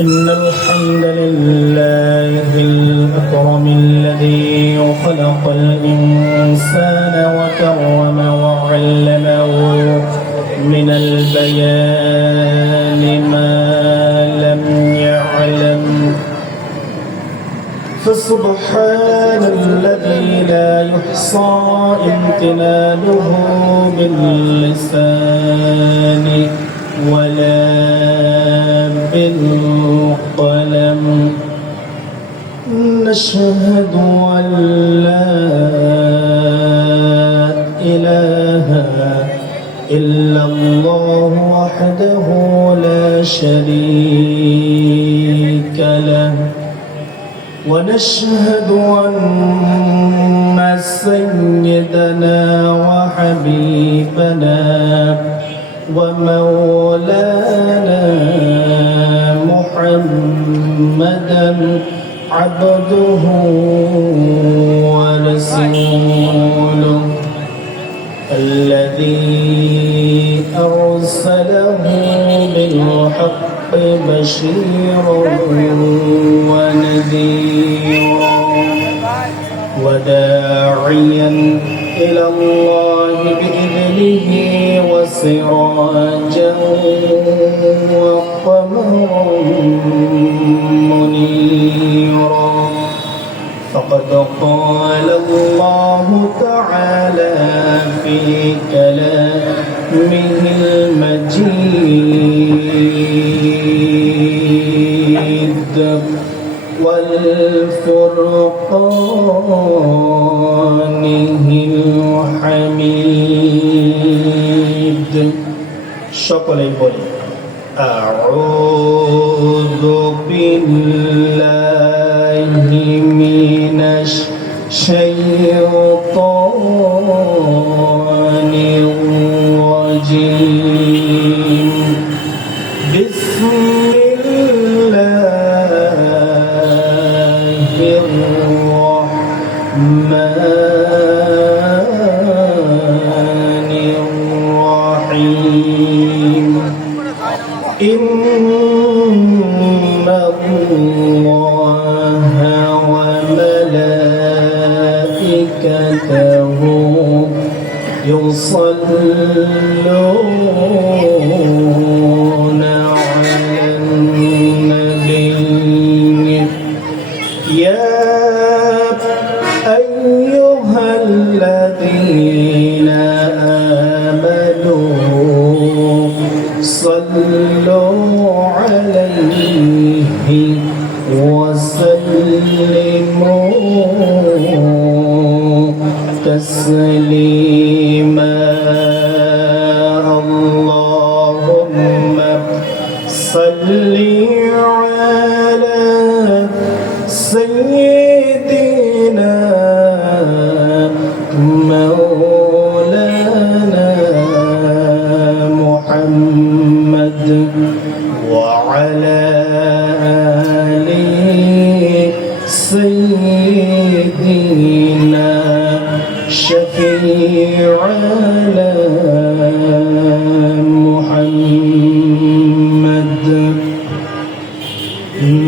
إن الحمد لله الأكرم الذي خلق الإنسان وكرم وعلمه من البيان ما لم يعلم فسبحان الذي لا يحصى امتنانه باللسان ولا بالقلم نشهد أن لا إله إلا الله وحده لا شريك له ونشهد أن سيدنا وحبيبنا ومولانا محمدا عبده ورسوله الذي أرسله بالحق بشيرا ونذيرا وداعيا إلى الله بإذنه وسراجا وقمرا منيرا فقد قال الله تعالى في كلامه المجيد والفرقانه الحميد সকলেই বলি أعوذ بالله من الشيطان الرجيم بسم الله الرحمن الرحيم إن الله وملائكته يصلون على النبي يا أيها الذين آمنوا صلوا عليه وسلموا تسليما اللهم صل على سيدنا مولانا محمد وعلى آل سيدنا شفيعنا محمد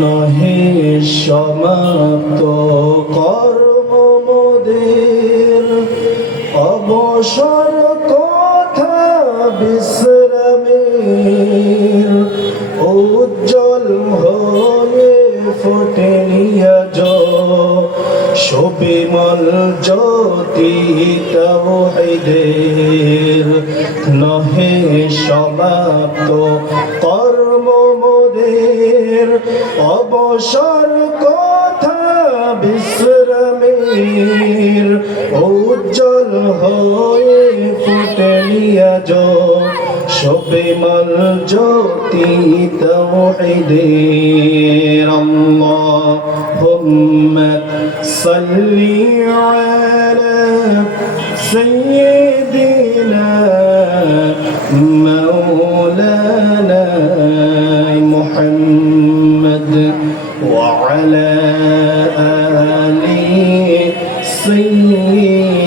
নহে সমাপ্ত কর্ম মোদের অবসর কথা বিশ্রামের উজ্জ্বল হয়ে ফুটে নিয়াজ শোভিমল জ্যোতি তাওহীদের নহে সমাপ্ত কর্ম মোদের অবসর কথা বিশ্রামের উজ্জ্বল হয়ে ফুটে নিয়াজ শোভিমল জ্যোতি তাওহীদের আল্লাহুম্মা সাল্লি আলা সাইয়্যিদিনা مولانا محمد وعلى آل سيدنا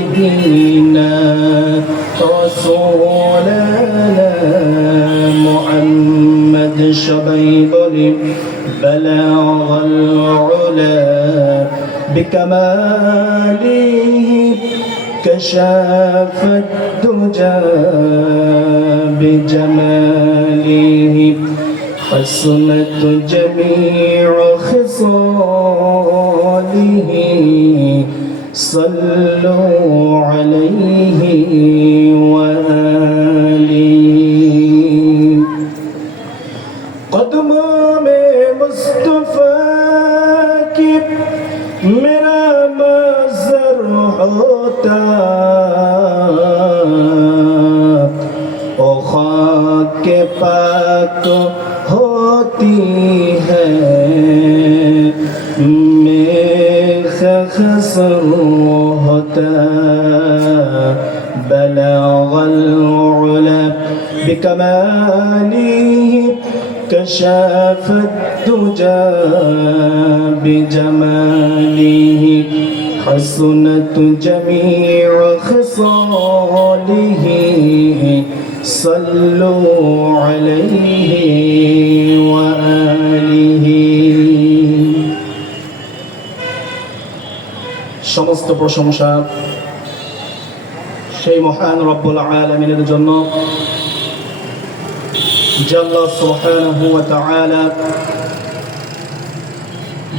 رسولنا محمد محمد شبيب بلغ العلا بكماله كشاف الدجى بجماله حسنت جميع خصاله صلوا عليه وآله قدموں میں مصطفیٰ کی میرا منظر ہوتا او خاک پاک ہوتی ہے خسر ہوتا بلغ العلا بكماله كشاف الدجى بجماله حسنت جميع خصاله صلوا عليه وآله সমস্ত প্রশংসা সেই মহান রব্বুল আলামিনের জন্য যে আল্লাহ সুবহানাহু ওয়া তাআলা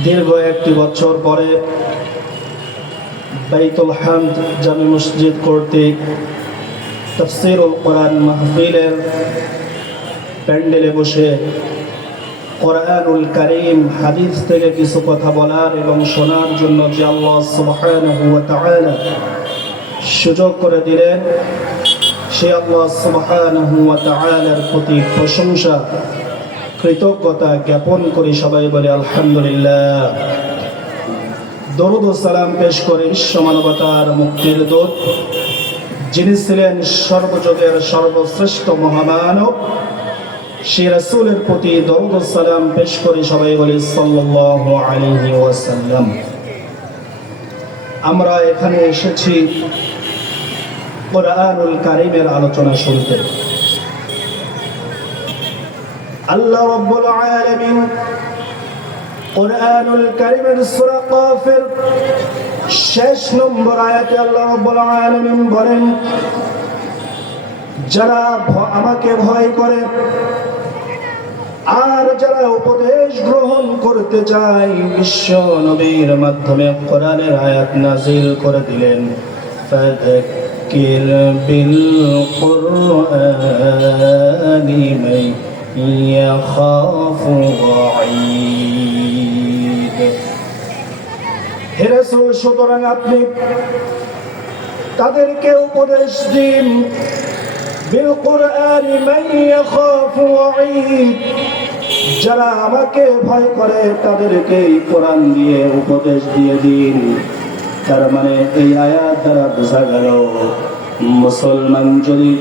দীর্ঘ একটি বছর পরে বাইতুল হামদ জামে মসজিদ কর্তৃক তাফসীরুল কোরআন মাহফিলের প্যান্ডেলে বসে কোরআনুল কারীম হাদিস থেকে কিছু কথা বলার এবং শোনার জন্য যে আল্লাহ সুবহানাহু ওয়া তাআলা সুযোগ করে দিলেন, সে আল্লাহ সুবহানাহু ওয়া তাআলার প্রতি প্রশংসা কৃতজ্ঞতা জ্ঞাপন করি। সবাই বলে আলহামদুলিল্লাহ। দরুদ ও সালাম পেশ করে বিশ্ব মানবতার মুক্তির দূত, যিনি ছিলেন সর্বযুগের সর্বশ্রেষ্ঠ মহামানব, সেই রাসূলের প্রতি দরুদ ও সালাম পেশ করে সবাই বলে সাল্লাল্লাহু আলাইহি ওয়াসাল্লাম। আমরা এখানে এসেছি কোরআনুল কারীমের আলোচনা শুনতে। আল্লাহ রাব্বুল আলামিন কোরআনুল কারীমের সূরা কাফের শেষ নম্বর আয়াতে আল্লাহ রাব্বুল আলামিন বলেন, যারা আমাকে ভয় করে আর যারা উপদেশ গ্রহণ করতে চায়, বিশ্ব নবীর মাধ্যমে কোরআনের আয়াত নাযিল করে দিলেন, ফাযাক্কির বিল কুরআনি মান ইয়াখাফু ওয়াঈদ। হে রাসূল, সুতরাং আপনি তাদেরকে উপদেশ দিন, বিল কুরআনি মান ইয়াখাফু ওয়াঈদ, যারা আমাকে ভয় করে তাদেরকে এই কোরআন দিয়ে উপদেশ দিয়ে দিন। তার মানে এই আয়াত দ্বারা বোঝা গেল, মুসলমান যদি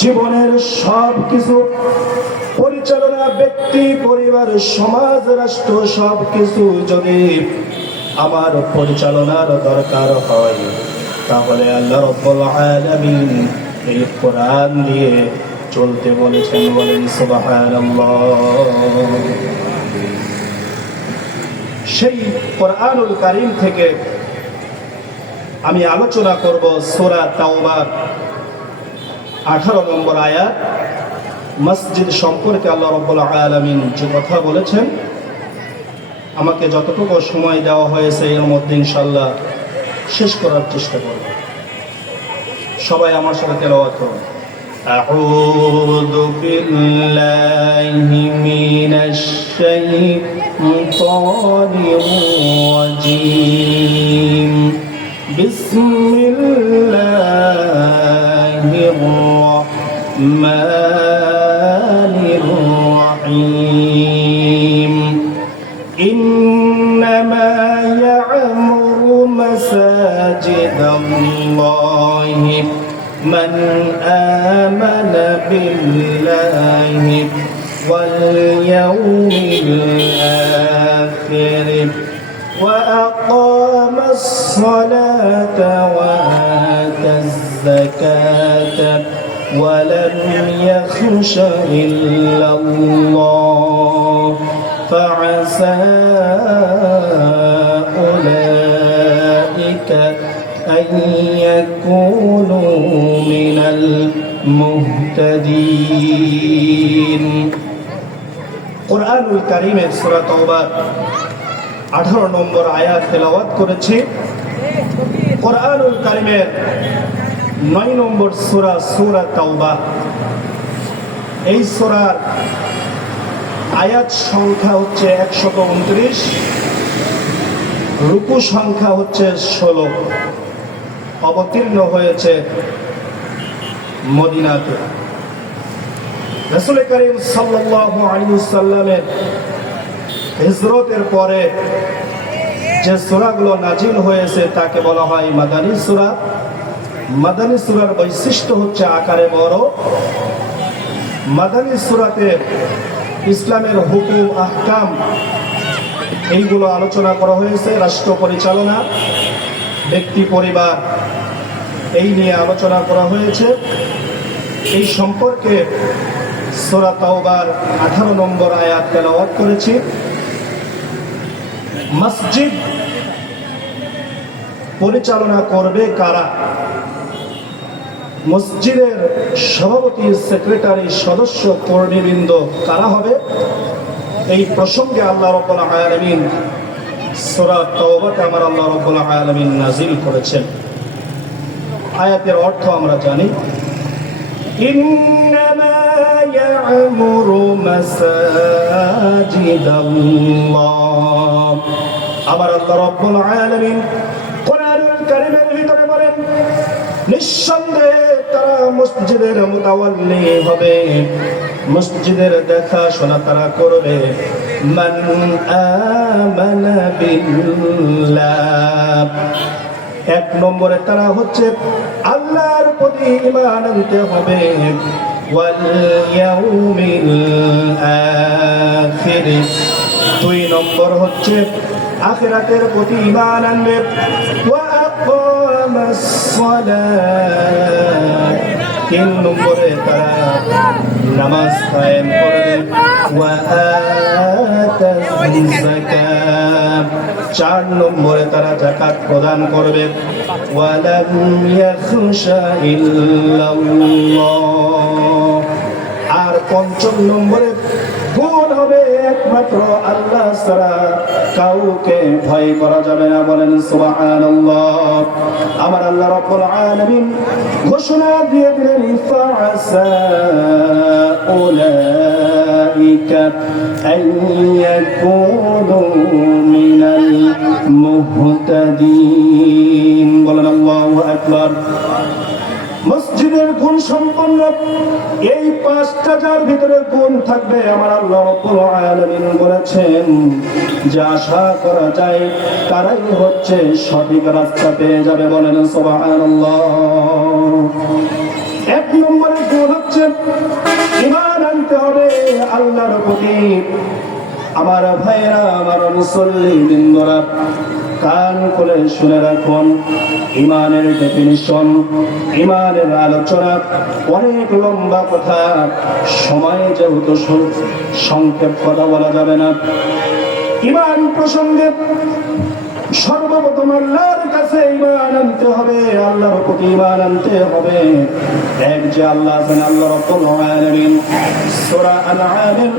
জীবনের সব কিছু পরিচালনা, ব্যক্তি, পরিবার, সমাজ, রাষ্ট্র সব কিছু যদি আমার পরিচালনার দরকার হয়, তাহলে আল্লাহ রাব্বুল আলামিন এই কোরআন দিয়ে চলতে বলেছেন। বলেন সুবহানাল্লাহ। সেই কোরআনুল কারীম থেকে আমি আলোচনা করব সূরা তাওবার 18 নম্বর আয়াত। মসজিদ সম্পর্কে আল্লাহ রাব্বুল আলামিন যে কথা বলেছেন, আমাকে যতটুকু সময় দেওয়া হয়েছে এর মধ্যে ইনশাআল্লাহ শেষ করার চেষ্টা করব। সবাই আমার সাথে তেলাওয়াত করুন। আউযু বিল্লাহি মিনাশ শাইতানির রাজীম। বিসমিল্লাহির রাহমানির রাহিম। ইন্নামা ইয়া'মুরু মাসাজিদাল্লাহি من آمن بالله واليوم الآخر وأقام الصلاة وآتى الزكاة ولم يخش إلا الله فعسى أولئك أن يكونوا من المهتدين কোরআনুল কারীমের সূরা তাওবার 18 নম্বর আয়াত তেলাওয়াত করেছি। কোরআনুল কারীমের 9 নম্বর সূরা সূরা তাওবা। এই সূরার আয়াত সংখ্যা হচ্ছে 129, রুকু সংখ্যা হচ্ছে 16। অবতীর্ণ হয়েছে মদিনাতে। রাসূল করিম সাল্লাল্লাহু আলাইহি ওয়াসাল্লামের হিজরতের পরে যে সূরাগুলো নাজিল হয়েছে তাকে বলা হয় মাদানী সূরা। মাদানী সূরার বৈশিষ্ট্য হচ্ছে আকারে বড়। মাদানী সূরাতে ইসলামের হুকুম আহকাম এইগুলো আলোচনা করা হয়েছে। রাষ্ট্র পরিচালনা, ব্যক্তি পরিবার এই নিয়ে আলোচনা করা হয়েছে। এই সম্পর্কে সূরা তাওবার 18 নম্বর আয়াত তেলাওয়াত করেছি। মসজিদ পরিচালনা করবে কারা? মসজিদের সভাপতি, সেক্রেটারি, সদস্য, কর্মীবৃন্দ কারা হবে? এই প্রসঙ্গে আল্লাহ রাব্বুল আলামিন সূরা তাওবাতে আমার আল্লাহ রাব্বুল আলামিন নাযিল করেছেন। আয়াতের অর্থ আমরা জানি। ইন্নামা ইয়া'মুরু মাসাজিদাল্লাহ। আমার আল্লাহ রাব্বুল আলামিন কোরআনুল কারীমের ভিতরে বলেন, নিঃসন্দেহে তারা মসজিদের মুতাওয়াল্লি হবে, মসজিদের দেখাশোনা তারা করবে। মান আমানা বিল্লাহ, 1 নম্বরে তারা হচ্ছে আল্লাহর প্রতি ঈমান আনতে হবে। ওয়াল ইয়াউমিল আখির, 2 নম্বর হচ্ছে আখিরাতের প্রতি ঈমান আনবে। ওয়া আকামাস সালাত, 3 নম্বরে তারা নামাজ কায়েম করবে। ওয়া আতাস যাকাত, 4 নম্বরে তারা যাকাত প্রদান করবে। ওয়ালাম ইয়াখশা ইল্লাল্লাহ, আর 5 নম্বরে গুণ হবে একমাত্র আল্লাহ ছাড়া কাউকে ভয় করা যাবে না। বলেন সুবহানাল্লাহ। আমার আল্লাহ রাব্বুল আলামিন ঘোষণা দিয়ে দিলেন, ফাআসা উলাইকা আন ইয়াকুনু মিনাল মুহতাদিন। বলেন আল্লাহু আকবার। মসজিদের গুণ সম্পন্ন এই 5টা যার ভিতরে গুণ থাকবে, আমার আল্লাহ রাব্বুল আলামিন বলেছেন যে আশা করা যায় তারাই হচ্ছে সঠিক রাস্তা পেয়ে যাবে। বলেন সুবহানাল্লাহ। 1 নম্বরের গুণ হচ্ছে ঈমান আনতে হবে আল্লাহর প্রতি। আমার ভাইরা, আমার মুসল্লিবৃন্দরা, কান খুলে শুনে রাখুন। ঈমানের ডেফিনিশন, ঈমানের আলোচনা অনেক লম্বা কথা, সময় যেহেতু সংক্ষেপ কথা বলা যাবে না। ঈমান প্রসঙ্গে সর্বপ্রথম আল্লাহর কাছে ঈমান আনতে হবে, আল্লাহর প্রতি ঈমান আনতে হবে। এক যে আল্লাহ আছেন, আল্লাহ রাব্বুল আলামিন সূরা আনআমের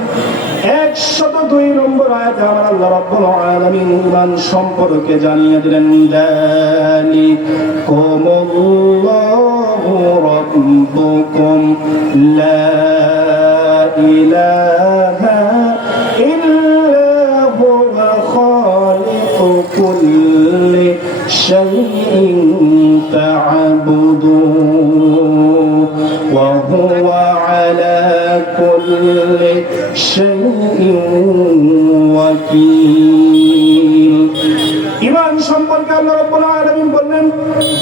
102 নম্বর আয়াতে আমার আল্লাহ রাব্বুল আলামিন ঈমান সম্পর্কে জানিয়ে দিলেন, যালিকুমুল্লাহু রাব্বুকুম লা ইলাহা ইল্লা হুয়া খালিকু কুল্লি শাইইন ফা'বুদুহু ওয়া হুয়া আলা কুল্লি শাইইন ওয়াকিল। ঈমান সম্পর্কে আল্লাহ রাব্বুল আলামিন বললেন,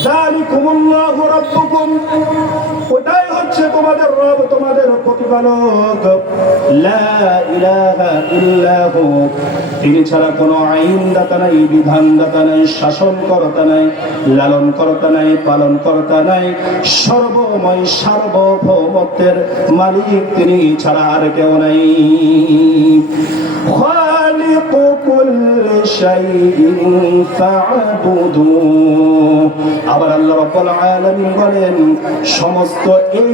যালিকুমুল্লাহু রাব্বুকুম, ওটাই হচ্ছে তোমাদের রব, তোমাদের প্রতিপালক, লা ইলাহা ইল্লাহু, তিনি ছাড়া কোনো আইনদাতা নাই, বিধানদাতা নাই, শাসনকর্তা নাই, লালনকর্তা নাই, পালনকর্তা নাই, সর্বময় সার্বভৌমত্বের মালিক তিনি ছাড়া আর কেউ নাই। খালিকু কুল্লি শাইইন ফা'বুদুহু। আবার আল্লাহ রাব্বুল আলামিন বলেন, সমস্ত এই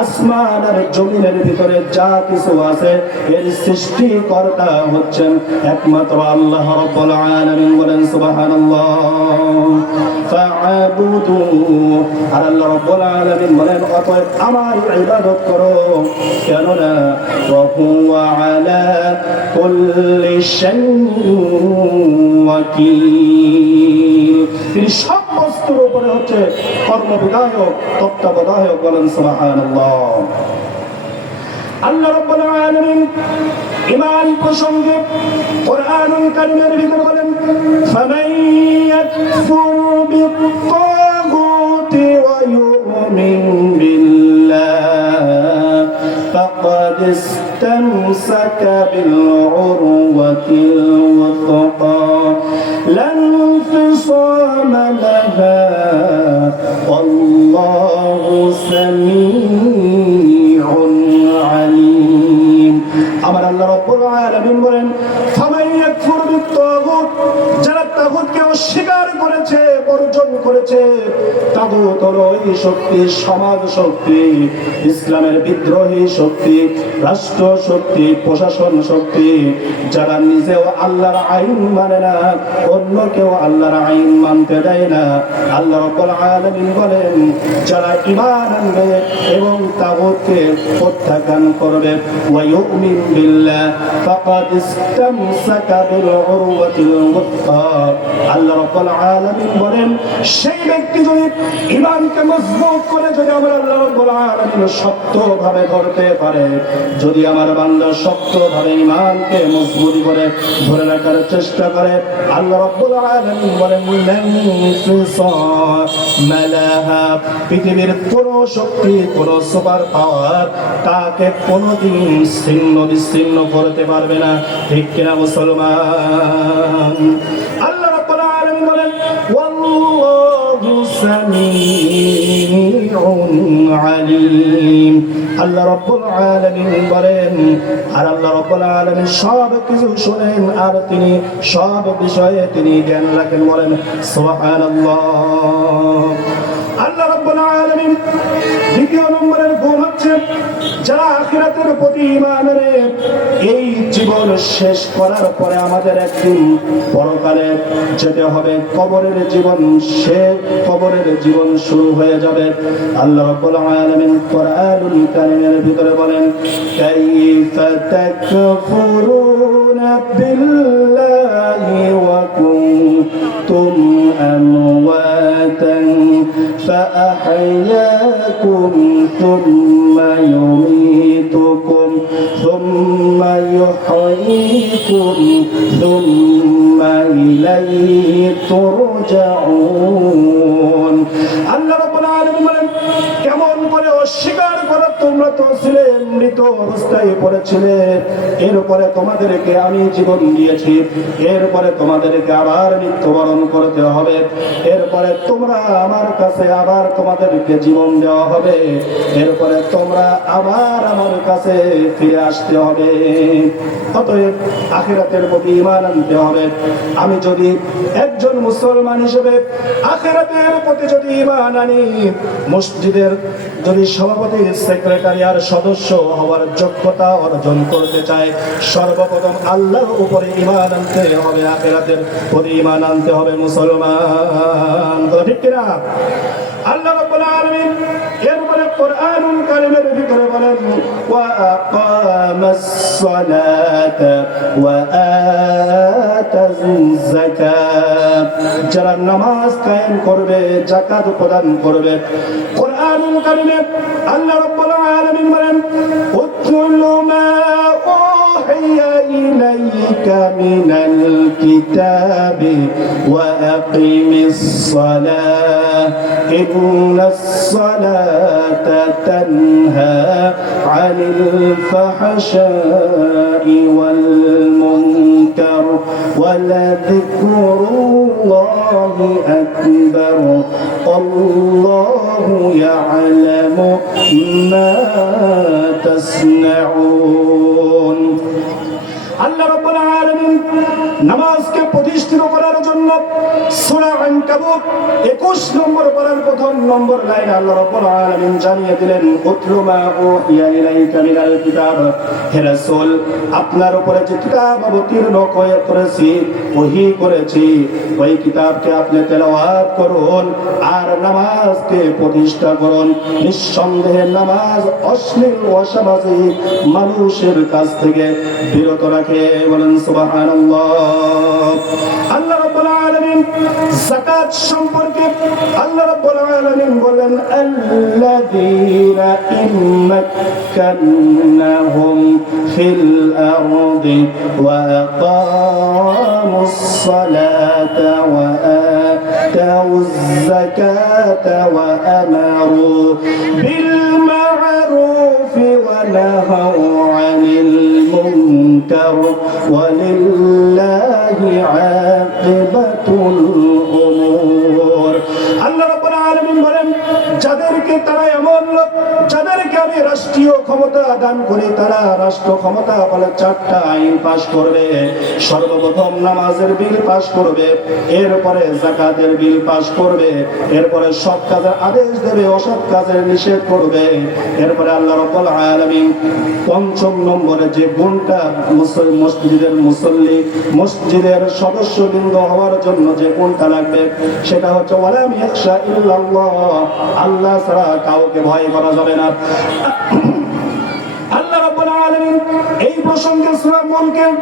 আসমান আর জমিনের ভিতরে যা কিছু আছে এর সৃষ্টিকর্তা হচ্ছেন একমাত্র আল্লাহ রাব্বুল আলামিন। বলেন সুবহানাল্লাহ। ফা'বুদুহু। আর আল্লাহ রাব্বুল আলামিন বলেন, অতএব আমার ইবাদত করো, কেননা ওয়া হুয়া আলা কুল্লি শাইইন ওয়াকিল। তিনি সব বস্তুর উপরে হচ্ছে কর্মবিধায়ক, তত্ত্বাবধায়ক। বলেন সুবহানাল্লাহ। আল্লাহ রাব্বুল আলামিন ঈমান প্রসঙ্গে কোরআনুল কারীমের ভিতরে বলেন, ফামান ইয়াকফুর বিত-তাগুতি ওয়া ইউমিন বিল্লাহ ফাকাদ ইসতামসাকা বিল-উরওয়াতিল ওয়াথকা লা ইনফিসামা লাহা ওয়াল্লাহু সামিউন আলীম। আমার আল্লাহ রাব্বুল আলামিন বলেন, ফামান ইয়াকফুর বিত-তাগুত, যারা তাগুতকে অস্বীকার করেছে, বর্জন করেছে। তাগুত হলো এই শক্তি, সমাজ শক্তি, ইসলামের বিদ্রোহী শক্তি, রাষ্ট্র শক্তি, প্রশাসন শক্তি, যারা নিজেও আল্লাহর আইন মানে না, অন্য কেউ আল্লাহর আইন মানতে দেয় না। আল্লাহ রাব্বুল আলামিন বলেন, যারা ঈমান আনবে এবং তাগুতকে প্রত্যাখ্যান করবে, ওয়া ইউমিন বিল্লাহ ফাকাদ ইসতামসাকা বিল-উরওয়াতিল ওয়াথকা। আল্লাহ রাব্বুল আলামিন বলেন, সেই ব্যক্তি যদি ঈমানকে মজবুত করে, যদি আমার আল্লাহ রাব্বুল আলামিন শক্তভাবে ধরতে পারে, যদি আমার বান্দা শক্তভাবে ঈমানকে মজবুত করে ধরে রাখার চেষ্টা করে, আল্লাহ রাব্বুল আলামিন বলেন, মালাহা, পৃথিবীর কোন শক্তি, কোন সুপার পাওয়ার তাকে কোনদিন ছিন্ন বিচ্ছিন্ন করতে পারবে না। ঠিক কিনা মুসলমান? আল্লাহ রাব্বুল আলামিন বলেন, ওয়াল্লাহু সামিউন আলীম। আল্লাহ রাব্বুল আলামিন বলেন, আর আল্লাহ রাব্বুল আলামিন সব কিছু শুনেন আর তিনি সব বিষয়ে তিনি জ্ঞান রাখেন। বলেন সুবহানাল্লাহ। আল্লাহ রাব্বুল আলামিন দ্বিতীয় নম্বরের গুণ হচ্ছে, যারা আখিরাতের প্রতি ঈমান আনে, এই জীবন শেষ করার পরে আমাদের একদিন পরকালে যেতে হবে, কবরের জীবন শেষ, কবরের জীবন শুরু হয়ে যাবে। আল্লাহ রাব্বুল আলামিন কোরআনুল কারীমের ভিতরে বলেন, কাইফা তাকফুরুনা বিল্লাহি ওয়া কুনতুম আমওয়াতান فأحياكم ثم يميتكم ثم يحييكم ثم إليه ترجعون। আল্লাহ রাব্বুল আলামিন বলেন, কেমন করে অস্বীকার করো, তোমরা তো ছিলে মৃত অবস্থায় পড়েছিলে, এরপরে তোমাদেরকে আমি জীবন দিয়েছি, এরপরে তোমাদেরকে আবার মৃত্যুবরণ করতে হবে, এরপরে তোমরা আমার কাছে আবার তোমাদেরকে জীবন দেওয়া হবে, এরপরে তোমরা আবার আমার কাছে ফিরে আসতে হবে। অতএব আখিরাতের প্রতি ঈমান আনতে হবে। আমি যদি একজন মুসলমান হিসেবে আখিরাতের প্রতি যদি ঈমান আনি, মসজিদের যদি সভাপতি, সেক্রেটারি আর সদস্য হওয়ার যোগ্যতা অর্জন করতে চাই, সর্বপ্রথম আল্লাহর উপরে ঈমান আনতে হবে, আখিরাতের প্রতি ঈমান আনতে হবে মুসলমান। ঠিক কিনা? আল্লাহ রাব্বুল আলামিন এরপরে কোরআনুল কারীমের ভিতরে বলেন, ওয়া আকামাস সালাতা ওয়া আতাজ যাকাত, যারা নামাজ কায়েম করবে, যাকাত প্রদান করবে। কোরআনুল কারীমে আল্লাহ রাব্বুল আলামিন বলেন, উতলু মা أوحي إليك من الكتاب وأقم الصلاة إن الصلاة تنهى عن الفحشاء والمنكر ولذكر الله أكبر الله يعلم ما تصنعون আল্লাহ রাব্বুল আলামিন নামাজকে প্রতিষ্ঠিত করার জন্য সূরা আনকাবুত 21 নম্বর পারার প্রথম নম্বর লাইনে আল্লাহ রাব্বুল আলামিন জানিয়ে দিলেন উতলু মা উহিয়া ইলাইকা মিনাল কিতাব। হে রাসূল, আপনার উপরে যে কিতাব অবতীর্ণ করেছি, ওহী করেছি, ওই কিতাবকে আপনি তেলাওয়াত করুন আর নামাজকে প্রতিষ্ঠা করুন। নিঃসন্দেহে নামাজ অশ্লীল অসামাজিক মানুষের কাছ থেকে বিরত রাখে। বলেন সুবহানাল্লাহ। আল্লাহ রাব্বুল আলামিন যাকাত সম্পর্কে আল্লাহ রাব্বুল আলামিন বলেন আল্লাযীনা ইম্মাক্কান্নাহুম ফিল আরদি ওয়া আকামুস সালাতা ওয়া আতাউয যাকাতা ওয়া আমারু বিল মা'রুফ ওয়া নাহাউ আনিল মুনকার ওয়ালিল্লাহি আকিবাতুল উমুর। আল্লাহ রাব্বুল আলামিন বলেন, যাদেরকে তারা এমন লোক যাদেরকে আমি রাষ্ট্রীয় ক্ষমতা দান করি, তারা রাষ্ট্র ক্ষমতা বলে 4টা আইন পাশ করবে। সর্বপ্রথম নামাজের বিল পাশ করবে, এরপরে যাকাতের বিল পাশ করবে, এরপরে সৎ কাজের আদেশ দেবে, অসৎ কাজের নিষেধ করবে। এরপরে আল্লাহ রাব্বুল আলামিন 5ম নম্বরে যে গুণটা মসজিদের মুসল্লি, মসজিদের সদস্যবৃন্দ হওয়ার জন্য যে গুণটা লাগবে, সেটা হচ্ছে ওয়ালাম ইয়াখশা ইল্লাল্লাহ, আল্লাহ ছাড়া কাউকে ভয় করা যাবে না। আল্লাহ রাব্বুল আলামিন এই প্রসঙ্গে সূরা মুলকের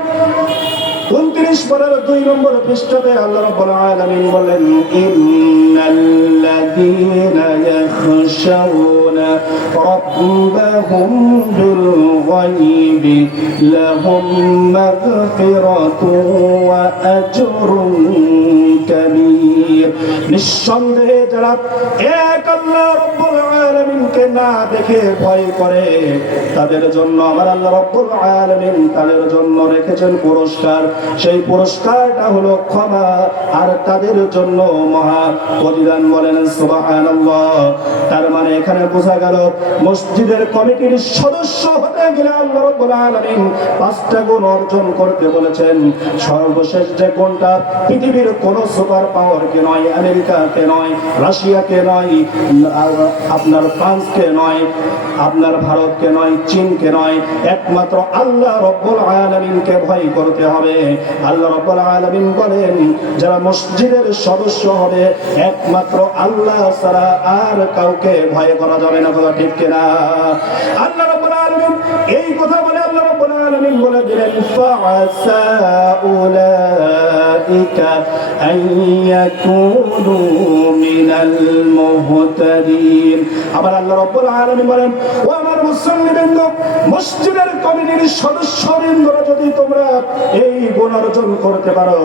29 পারার 2 নম্বর পৃষ্ঠাতে আল্লাহ রাব্বুল আলামিন বলেন, ইন্নাল্লাযীনা ইয়াখশাউনা রাব্বাহুম বিল গায়বি লাহুম মাগফিরাতুন ওয়া আজরুন কাবীর। নিঃসন্দেহে যারা এক আল্লাহ রাব্বুল আলামিনকে না দেখে ভয় করে, তাদের জন্য আমার আল্লাহ রাব্বুল আলামিন তাদের জন্য রেখেছেন পুরস্কার। সেই পুরস্কারটা হলো ক্ষমা আর তাদের জন্য মহা প্রতিদান। বলেন সুবহানাল্লাহ। তার মানে এখানে বোঝা গেল মসজিদের কমিটির সদস্য হতে গেলে আল্লাহ রাব্বুল আলামিন 5টা গুণ অর্জন করতে বলেছেন। সর্বশেষ যে গুণটা পৃথিবীর কোন সুপার পাওয়ারকে নয়, আমেরিকাকে নয়, রাশিয়াকে নয়, আপনার ফ্রান্সকে নয়, আপনার ভারতকে নয়, চীনকে নয়, একমাত্র আল্লাহ রাব্বুল আলামিনকে ভয় করতে হবে। আল্লাহ রাব্বুল আলামিন বলেন, যারা মসজিদের সদস্য হবে একমাত্র আল্লাহ ছাড়া আর কাউকে ভয় করা যাবে না। কথা ঠিক কিনা? আল্লাহ রাব্বুল আলামিন এই কথা বলে আল্লাহ রাব্বুল আলামিন বলে দিলেন, ফাআসা উলাইকা আইয়াকুনু মিনাল মুহতাদিন। আবার আল্লাহ রাব্বুল আলামিন বলেন, ও আমার মুসলিমবৃন্দ, মসজিদের কমিটির সদস্যবৃন্দরা যদি তোমরা এই গুণ অর্জন করতে পারো,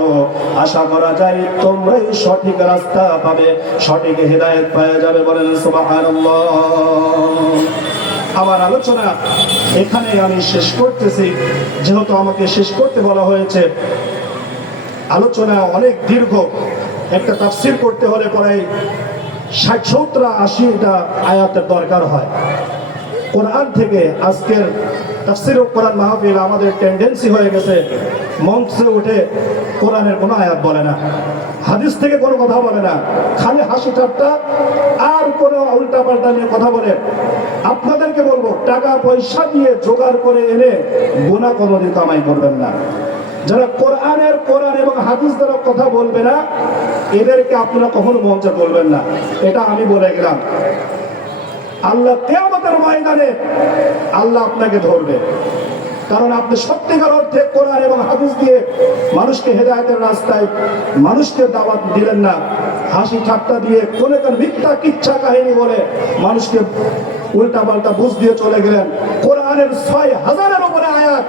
আশা করা যায় তোমরাই সঠিক রাস্তা পাবে, সঠিক হিদায়াত পেয়ে যাবে। বলেন সুবহানাল্লাহ। আমার আলোচনা এখানে আমি শেষ করতেছি, যেহেতু আমাকে শেষ করতে বলা হয়েছে। আলোচনা অনেক দীর্ঘ, একটা তাফসীর করতে হলে প্রায় 60-70-80টা আয়াতের দরকার হয়। কোরআন থেকে আজকের তাফসীরুল কোরআন মাহফিল আমাদের টেন্ডেন্সি হয়ে গেছে মঞ্চে উঠে কোরআনের কোনো আয়াত বলে না, হাদিস থেকে কোনো কথা বলে না, খালি হাসি ঠাট্টা আর কোনো উল্টা পাল্টা নিয়ে কথা বলে। আপনাদেরকে বলবো, টাকা পয়সা দিয়ে জোগাড় করে এনে গুনাহ কোনোদিন কামাই করবেন না। যারা কোরআন এবং হাদিস দ্বারা কথা বলবে না, এদেরকে আপনারা কখনো মঞ্চে বলবেন না। এটা আমি বলে গেলাম। আল্লাহ কিয়ামতের ময়দানে আল্লাহ আপনাকে ধরবে, কারণ আপনি সত্যিকার অর্থে কোরআন এবং হাদিস দিয়ে মানুষকে হেদায়েতের রাস্তায় মানুষকে দাওয়াত দিলেন না, হাসি ঠাট্টা দিয়ে কোন মিথ্যা কিচ্ছা কাহিনী বলে মানুষকে উল্টা পাল্টা বুঝ দিয়ে চলে গেলেন। কোরআনের 6000-এর উপরে আয়াত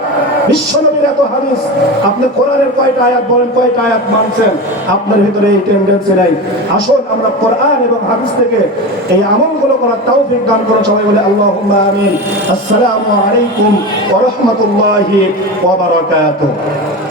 বিশ্বনবীর এত হাদিস, আপনি কোরআনের কয়টা আয়াত বলেন, কয়টা আয়াত মানছেন? আপনার ভিতরে এই টেন্ডেন্সি নাই। আসুন আমরা কোরআন এবং হাদিস থেকে এই আমলগুলো করার তৌফিক দান করুন। সবাই বলে আল্লাহুম্মা আমিন। আসসালামু আলাইকুম ওয়া রাহমাতুল্লাহি ওয়া বারাকাতুহু।